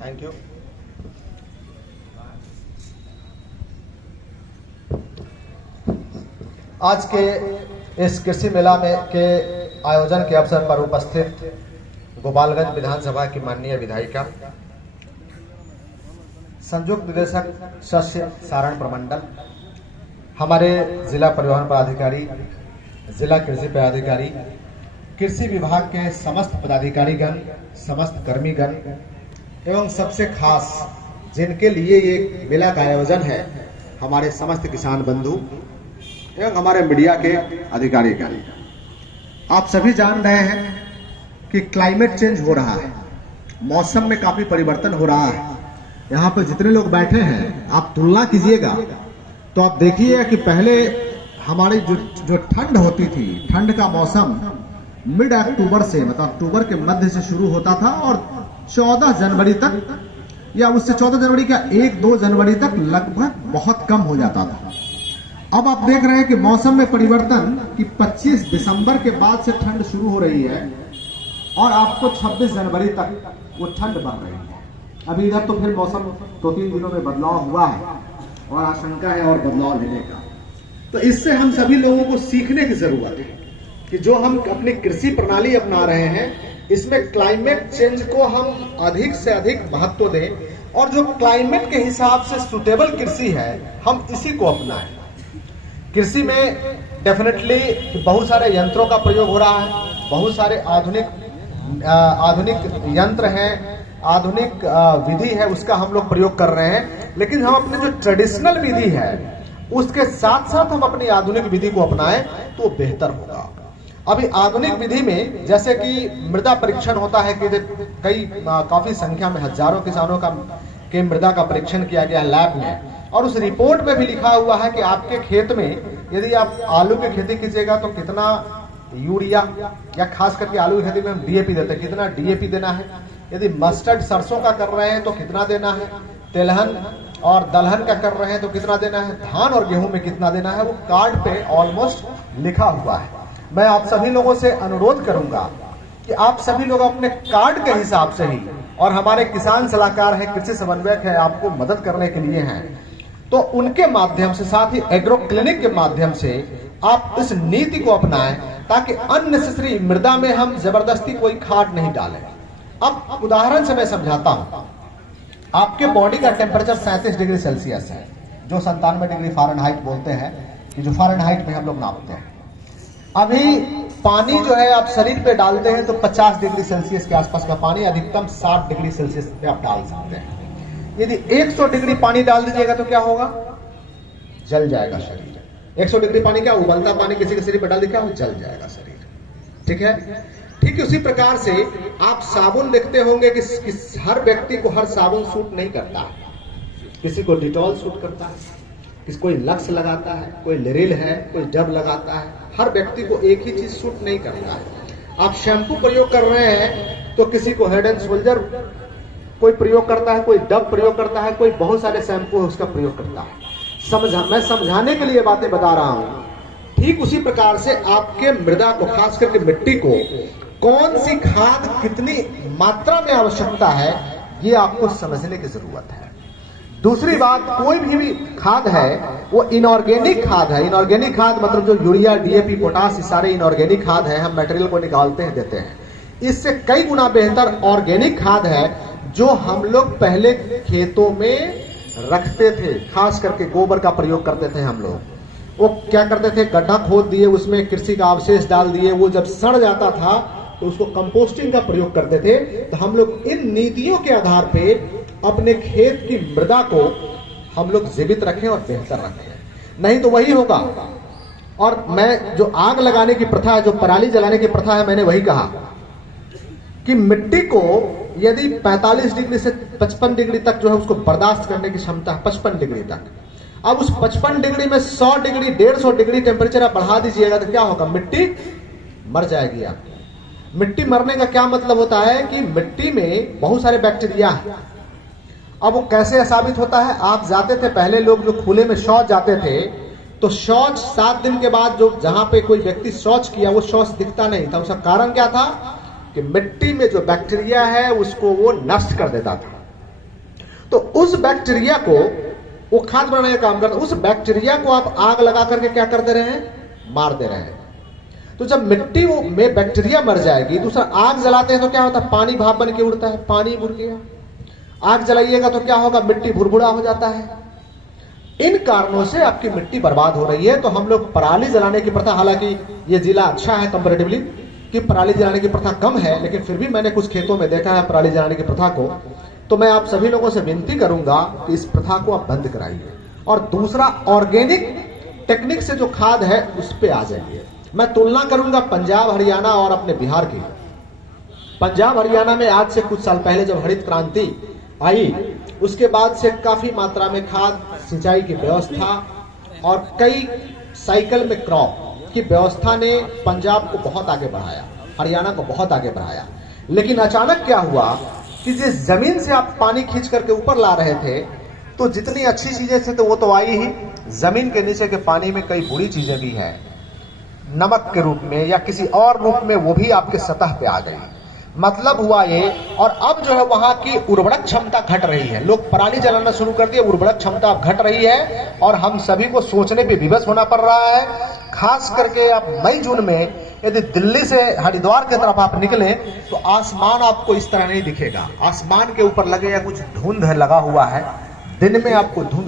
Thank you. आज के इस कृषि मेला में के आयोजन के अवसर पर उपस्थित गोपालगंज विधानसभा की माननीय विधायिका, संयुक्त निदेशक शस्य सारण प्रमंडल, हमारे जिला परिवहन पदाधिकारी, जिला कृषि पदाधिकारी, कृषि विभाग के समस्त पदाधिकारीगण, समस्त कर्मीगण एवं सबसे खास जिनके लिए ये मेला का आयोजन है, हमारे समस्त किसान बंधु एवं हमारे मीडिया के अधिकारीगण। आप सभी जान रहे हैं कि क्लाइमेट चेंज हो रहा है, मौसम में काफी परिवर्तन हो रहा है। यहाँ पर जितने लोग बैठे हैं, आप तुलना कीजिएगा तो आप देखिए कि पहले हमारी जो ठंड होती थी, ठंड का मौसम मिड अक्टूबर से, मतलब अक्टूबर के मध्य से शुरू होता था और 14 जनवरी तक या उससे 14 जनवरी का 1-2 जनवरी तक लगभग बहुत कम हो जाता था। अब आप देख रहे हैं कि मौसम में परिवर्तन कि 25 दिसंबर के बाद से ठंड शुरू हो रही है और आपको 26 जनवरी तक वो ठंड बढ़ रही है। अभी इधर तो फिर मौसम 2-3 दिनों में बदलाव हुआ है और आशंका है और बदलाव लेने का। तो इससे हम सभी लोगों को सीखने की जरूरत है कि जो हम अपनी कृषि प्रणाली अपना रहे हैं, इसमें क्लाइमेट चेंज को हम अधिक से अधिक महत्व दें और जो क्लाइमेट के हिसाब से सुटेबल कृषि है, हम इसी को अपनाएं। कृषि में डेफिनेटली बहुत सारे यंत्रों का प्रयोग हो रहा है, बहुत सारे आधुनिक यंत्र हैं, आधुनिक विधि है, उसका हम लोग प्रयोग कर रहे हैं। लेकिन हम अपने जो ट्रेडिशनल विधि है उसके साथ साथ हम अपनी आधुनिक विधि को अपनाएं तो बेहतर होगा। अभी आधुनिक विधि में जैसे कि मृदा परीक्षण होता है कि काफी संख्या में हजारों किसानों के मृदा का परीक्षण किया गया लैब में, और उस रिपोर्ट में भी लिखा हुआ है कि आपके खेत में यदि आप आलू की खेती कीजिएगा तो कितना यूरिया, या खास करके आलू की खेती में हम डीएपी देते हैं, कितना डीएपी देना है। यदि मस्टर्ड सरसों का कर रहे हैं तो कितना देना है, तिलहन और दलहन का कर रहे हैं तो कितना देना है, धान और गेहूं में कितना देना है, वो कार्ड पे ऑलमोस्ट लिखा हुआ है। मैं आप सभी लोगों से अनुरोध करूंगा कि आप सभी लोग अपने कार्ड के हिसाब से ही, और हमारे किसान सलाहकार है, कृषि समन्वयक है, आपको मदद करने के लिए हैं, तो उनके माध्यम से, साथ ही एग्रो क्लिनिक के माध्यम से आप इस नीति को अपनाएं ताकि अननेसेसरी मृदा में हम जबरदस्ती कोई खाद नहीं डालें। अब उदाहरण से मैं समझाता हूं। आपके बॉडी का टेम्परेचर 37 डिग्री सेल्सियस है, जो 97 डिग्री फ़ारेनहाइट बोलते हैं, कि जो फ़ारेनहाइट में हम लोग नापते हैं। अभी पानी जो है आप शरीर पे डालते हैं तो 50 डिग्री सेल्सियस के आसपास का पानी, अधिकतम 60 डिग्री सेल्सियस पे आप डाल सकते हैं। यदि 100 डिग्री पानी डाल दीजिएगा तो क्या होगा, जल जाएगा शरीर। 100 डिग्री पानी क्या, उबलता पानी किसी के शरीर पर डाल दिया, वो जल जाएगा शरीर। ठीक है। ठीक उसी प्रकार से आप साबुन देखते होंगे कि हर व्यक्ति को हर साबुन सूट नहीं करता है। किसी को डिटॉल सूट करता है, किसी कोई लक्स लगाता है, कोई लिरिल है, कोई डब लगाता है। हर व्यक्ति को एक ही चीज सूट नहीं करता है। आप शैम्पू प्रयोग कर रहे हैं तो किसी को हेड एंड शोल्डर कोई प्रयोग करता है, कोई डब प्रयोग करता है, कोई बहुत सारे शैम्पू उसका प्रयोग करता है। मैं समझाने के लिए बातें बता रहा हूं। ठीक उसी प्रकार से आपके मृदा को, खास करके मिट्टी को, कौन सी खाद कितनी मात्रा में आवश्यकता है, ये आपको समझने की जरूरत है। दूसरी बात, कोई भी खाद है वो इनऑर्गेनिक खाद है। इनऑर्गेनिक खाद मतलब जो यूरिया, डीएपी, पोटास, ये सारे इनऑर्गेनिक खाद है। हम मटेरियल को निकालते हैं, देते हैं। इससे कई गुना बेहतर ऑर्गेनिक खाद है जो हम लोग पहले खेतों में रखते थे। खास करके गोबर का प्रयोग करते थे हम लोग। वो क्या करते थे, गड्ढा खोद दिए, उसमें कृषि का अवशेष डाल दिए, वो जब सड़ जाता था तो उसको कंपोस्टिंग का प्रयोग करते थे। तो हम लोग इन नीतियों के आधार पे अपने खेत की मृदा को हम लोग जीवित रखें और बेहतर रखें, नहीं तो वही होगा। और मैं जो आग लगाने की प्रथा है, जो पराली जलाने की प्रथा है, मैंने वही कहा कि मिट्टी को यदि 45 डिग्री से 55 डिग्री तक जो है उसको बर्दाश्त करने की क्षमता है, 55 डिग्री तक। अब उस 55 डिग्री में 100 डिग्री, 150 डिग्री टेम्परेचर आप बढ़ा दीजिएगा तो क्या होगा, मिट्टी मर जाएगी आपकी। मिट्टी मरने का क्या मतलब होता है कि मिट्टी में बहुत सारे बैक्टीरिया हैं। अब वो कैसे साबित होता है, आप जाते थे, पहले लोग जो खुले में शौच जाते थे, तो शौच 7 दिन के बाद जो जहां पे कोई व्यक्ति शौच किया वो शौच दिखता नहीं था। उसका कारण क्या था कि मिट्टी में जो बैक्टीरिया है उसको वो नष्ट कर देता था। तो उस बैक्टीरिया को, वो खाद बनाने का काम करता है, उस बैक्टीरिया को आप आग लगा करके क्या कर दे रहे हैं, मार दे रहे हैं। तो जब मिट्टी में बैक्टीरिया मर जाएगी, दूसरा आग जलाते हैं तो क्या होता है, पानी भाप बन के उड़ता है, पानी बुड़ गया। आग जलाइएगा तो क्या होगा, मिट्टी भुरभुरा हो जाता है। इन कारणों से आपकी मिट्टी बर्बाद हो रही है। तो हम लोग पराली जलाने की प्रथा, हालांकि ये जिला अच्छा है कंपैरेटिवली कि पराली जलाने की प्रथा कम है, लेकिन फिर भी मैंने कुछ खेतों में देखा है पराली जलाने की प्रथा को। तो मैं आप सभी लोगों से विनती करूंगा कि इस प्रथा को आप बंद कराइए, और दूसरा ऑर्गेनिक टेक्निक से जो खाद है उस पे आ जाइए। मैं तुलना करूंगा पंजाब हरियाणा और अपने बिहार की। पंजाब हरियाणा में आज से कुछ साल पहले जब हरित क्रांति आई, उसके बाद से काफी मात्रा में खाद, सिंचाई की व्यवस्था और कई साइकिल में क्रॉप की व्यवस्था ने पंजाब को बहुत आगे बढ़ाया, हरियाणा को बहुत आगे बढ़ाया। लेकिन अचानक क्या हुआ कि जिस जमीन से आप पानी खींच करके ऊपर ला रहे थे, तो जितनी अच्छी चीजें थी तो वो तो आई ही, जमीन के नीचे के पानी में कई बुरी चीजें भी हैं, नमक के रूप में या किसी और रूप में, वो भी आपके सतह पे आ गई। मतलब हुआ ये, और अब जो है वहां की उर्वरक क्षमता घट रही है। लोग पराली जलाना शुरू कर दिए, उर्वरक क्षमता अब घट रही है, और हम सभी को सोचने पे विवश होना पड़ रहा है। खास करके आप मई जून में यदि दिल्ली से हरिद्वार की तरफ आप निकले तो आसमान आपको इस तरह नहीं दिखेगा, आसमान के ऊपर लगे या कुछ धुंध लगा हुआ है, दिन में आपको धुंध